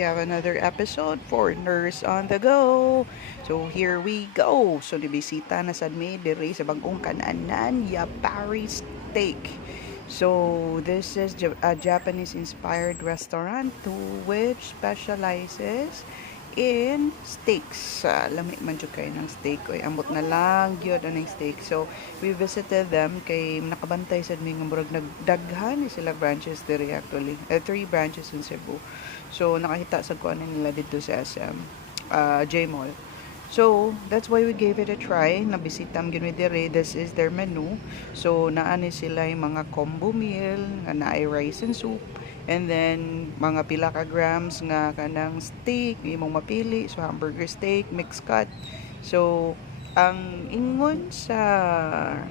we have another episode for Nurse on the Go. So here we go. So nibisita na sad mi diri sa bagong kananan, Yapari Steak. So this is a Japanese-inspired restaurant which specializes in steaks. Lami man jud kay ng steak. Oy, ambot na lang gyud ang steak. So we visited them kay nakabantay sad mi nga murag nagdaghan ni sila branches diri actually. 3 branches in Cebu. So nakahita sa kuan nila dito sa SM, J Mall. So, that's why we gave it a try. Nabisitam gini dire. This is their menu. So, naani sila yung mga combo meal, nga naay rice and soup. And then, mga pila ka grams nga kanang steak, imong mapili. So, hamburger steak, mixed cut. So, ang ingon sa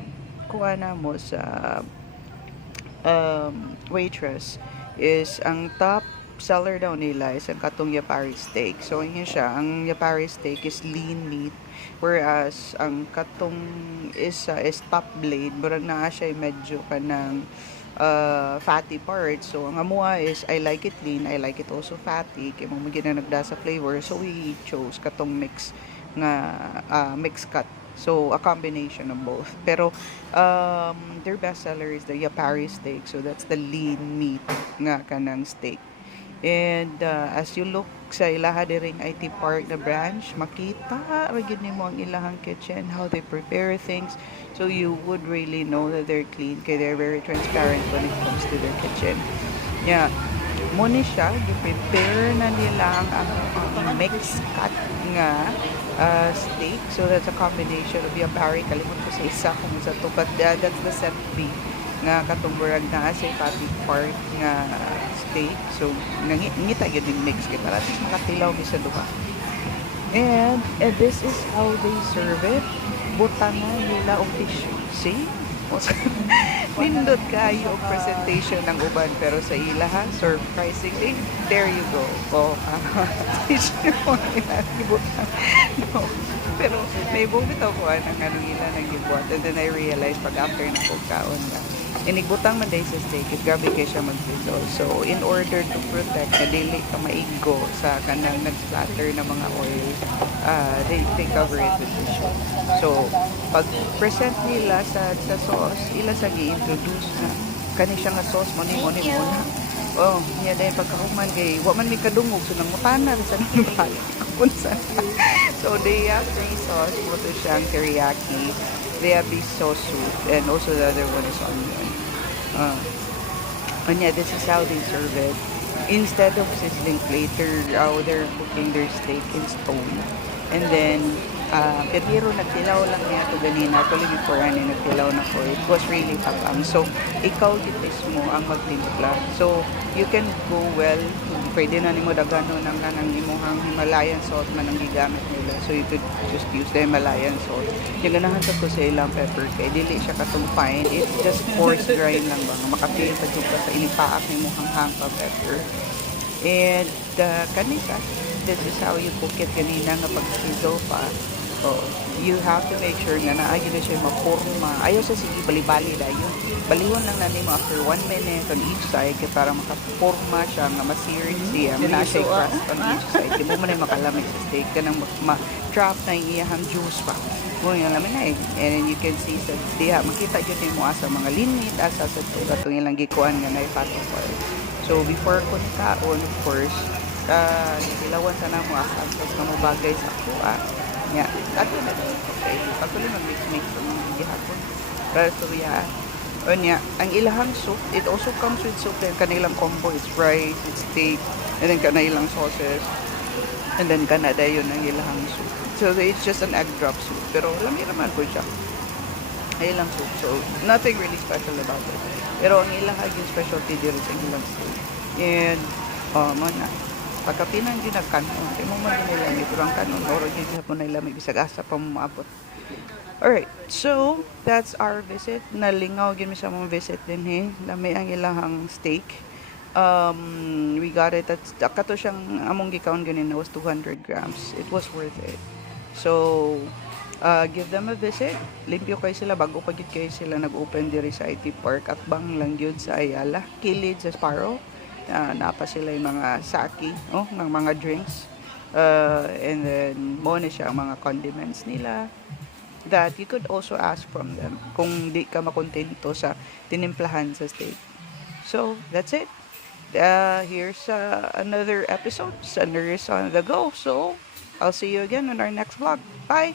kuha na mo sa waitress is ang top seller daw nila is ang katong Yapari steak. So, yun siya. Ang Yapari steak is lean meat. Whereas, ang katong is top blade. Burag na siya medyo kanang fatty part. So, ang amua is, I like it lean. I like it also fatty. Kaya mo na nagda sa flavor. So, we chose katong mix nga mix cut. So, a combination of both. Pero, their best seller is the Yapari steak. So, that's the lean meat nga kanang steak. And as you look sa ilaha diring IT Park na branch, makita ragid nimo ang ilahang kitchen, how they prepare things. So you would really know that they're clean kay they're very transparent when it comes to their kitchen. Yeah. Mo ni siya, prepare na nila ang mixed cut nga steak. So that's a combination of Yapari. Kalimot ko sa isa kung sa to. But that's the set B nga katong burag na sa fatty part nga steak. So ngita yun yung mix kita. At least makatilaw mi sa duha. And this is how they serve it. Butangan nila og tissue. See? Nindot kayo og presentation ng uban pero sa ilaha surprisingly there you go. Tissue mo ibutang. No. Pero naibumit ako ang anong ila nang gibuhat, and then I realized pag after na ko kaon na inigbutang man day sa steak, grabe kay siya mag-sizzle. So in order to protect na dili ka maigo sa kanang nag-splatter na mga oil, they cover it with tissue. So pag present nila sa sauce, ila sa gi-introduce na kani siya nga sauce mo ni na. Oh, niya dahil pagkahuman kay wa man mi kadungog so nang mutana sa nang balik kunsa. So they have 3 sauce, mo to siyang teriyaki. They have this sauce soup, and also the other one is onion. And yeah, this is how they serve it. Instead of sizzling later, they're cooking their steak in stone. And then, pero nagtilaw lang niya ito ganina. Actually, before nagtilaw na ko. It was really tapang. So, ikaw ditis mo ang magtimpla. So, you can go well. Pwede na nimo dagano ng kanang imuhang Himalayan salt man ang gigamit nila. So, you could just use the Himalayan salt. Yung ganahan sa ko sa ilang pepper kay dili siya katong fine. It's just coarse grind lang ba. Makapili pa dyan ka sa inipaak ni mo hang pa pepper. And kanisa, this is how you cook it kanina nga pag-sizzle pa. So, you have to make sure na naayos na siya mapurma. Ayaw sa sige, bali-bali na yun. Balihon lang natin mo after 1 minute on each side para makapurma siya, nga ma-seared siya. Na siya crust on each side. Di mo man ay makalamig sa steak ka nang ma-trap na yung iyahang juice pa. Mo yung lamin na eh. And then you can see sa diha, makita yun mo asa mga lean meat, asa sa itong ilang gikuan nga na fatty oil. So, before ko kaon, of course, ilawan sana mo asas na mabagay sa kuha. Yeah, ato na ito. Okay, patuloy mag-mix-mix sa mga gihapon. Pero so yeah, ang ilahang soup, it also comes with soup. Then kanilang combo, it's rice, it's steak, and then kanilang sauces, and then kanada yun ang ilahang soup. So it's just an egg drop soup. Pero lami naman po siya. Ilang soup. So nothing really special about it. Pero ang ilahag yung specialty dito sa ilang soup. And, na. Pagkapinan din na kanon, kaya mo man nila iturang kanon, or yung hapon na ilamig, bisag-asa pa mo maabot. Alright, so, that's our visit. Nalingaw, yun sa mga visit din eh. Lami ang ilahang steak. We got it at, kato siyang among gikaon ganun, was 200 grams. It was worth it. So, give them a visit. Limpyo kayo sila, bago pa kayo sila nag-open diri sa IT Park at bang lang yun sa Ayala, Kilid sa Sparrow. napa sila yung mga sake, oh, ng mga drinks. And then, mo na siya ang mga condiments nila that you could also ask from them kung di ka makontento sa tinimplahan sa steak. So, that's it. Here's another episode. Sanders on the go. So, I'll see you again on our next vlog. Bye!